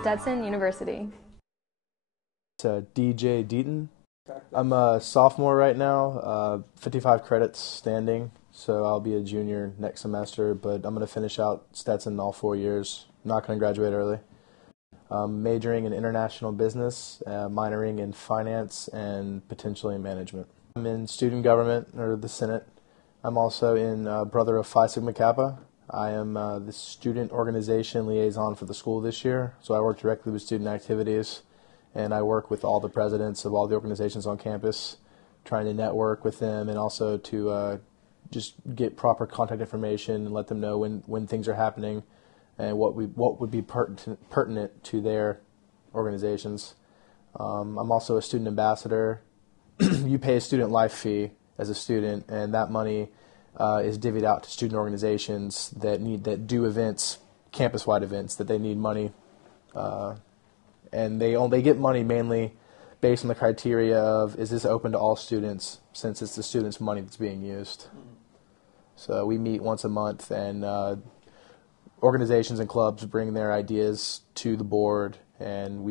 Stetson University. DJ Deaton. I'm a sophomore right now, 55 credits standing, so I'll be a junior next semester, but I'm going to finish out Stetson in all 4 years. I'm not going to graduate early. Majoring in international business, minoring in finance, and potentially in management. I'm in student government, or the Senate. I'm also in Brother of Phi Sigma Kappa. I am the student organization liaison for the school this year, so I work directly with student activities, and I work with all the presidents of all the organizations on campus, trying to network with them and also to just get proper contact information and let them know when things are happening and what would be pertinent to their organizations. I'm also a student ambassador. You pay a student life fee as a student, and that money is divvied out to student organizations that do events, campus-wide events, that they need money, and they get money mainly based on the criteria of, is this open to all students, since it's the students' money that's being used. So we meet once a month, and organizations and clubs bring their ideas to the board, and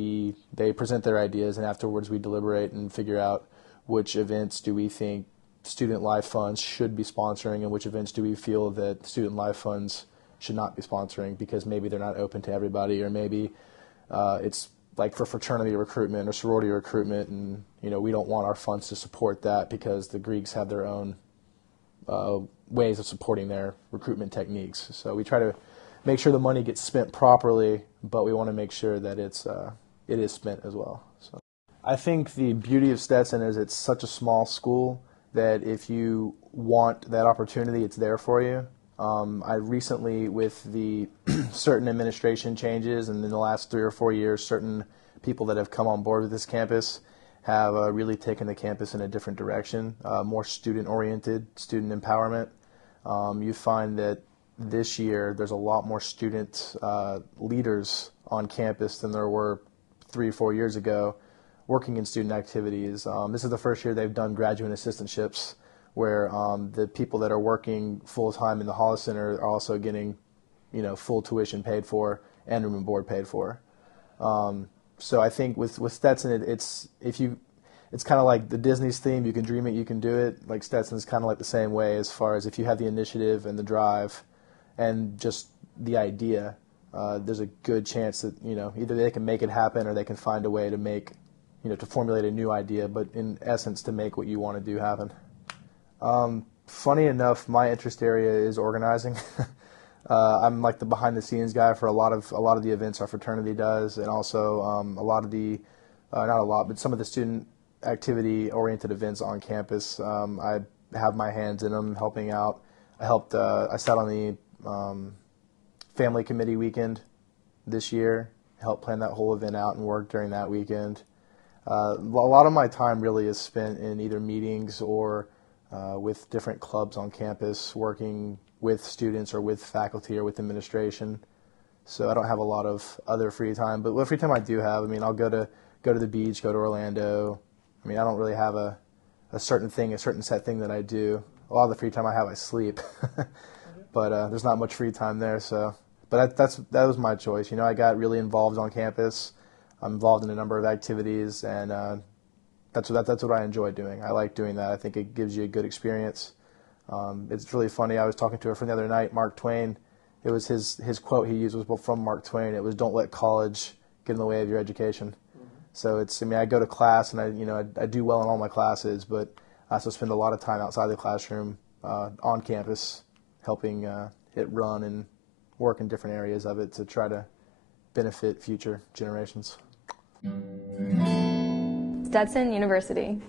they present their ideas, and afterwards we deliberate and figure out which events do we think student life funds should be sponsoring and which events do we feel that student life funds should not be sponsoring because maybe they're not open to everybody, or maybe it's like for fraternity recruitment or sorority recruitment, and we don't want our funds to support that because the Greeks have their own ways of supporting their recruitment techniques. So we try to make sure the money gets spent properly, but we want to make sure that it is spent as well. So I think the beauty of Stetson is it's such a small school that if you want that opportunity, it's there for you. I recently, with the certain administration changes, and in the last 3 or 4 years, certain people that have come on board with this campus have really taken the campus in a different direction, more student-oriented, student empowerment. You find that this year there's a lot more student leaders on campus than there were 3 or 4 years ago, working in student activities. This is the first year they've done graduate assistantships, where the people that are working full-time in the Hollis Center are also getting, full tuition paid for and room and board paid for. So I think with Stetson, it's kind of like the Disney's theme, you can dream it, you can do it. Like Stetson's kind of like the same way, as far as if you have the initiative and the drive and just the idea, there's a good chance that, either they can make it happen or they can find a way to make, to formulate a new idea, but in essence to make what you want to do happen. Funny enough, my interest area is organizing. I'm like the behind-the-scenes guy for a lot of the events our fraternity does, and also a lot of the, not a lot, but some of the student activity-oriented events on campus. I have my hands in them, helping out. I sat on the family committee weekend this year, helped plan that whole event out and work during that weekend. A lot of my time really is spent in either meetings or with different clubs on campus, working with students or with faculty or with administration. So I don't have a lot of other free time. But what free time I do have, I'll go to the beach, go to Orlando. I don't really have a certain set thing that I do. A lot of the free time I have, I sleep. But there's not much free time there. So, but that was my choice. I got really involved on campus. I'm involved in a number of activities, and that's what I enjoy doing. I like doing that. I think it gives you a good experience. It's really funny. I was talking to a friend the other night, Mark Twain. It was his quote he used was from Mark Twain. It was, "Don't let college get in the way of your education." Mm-hmm. So it's, I go to class and I do well in all my classes, but I also spend a lot of time outside the classroom on campus, helping it run and work in different areas of it to try to benefit future generations. Stetson University.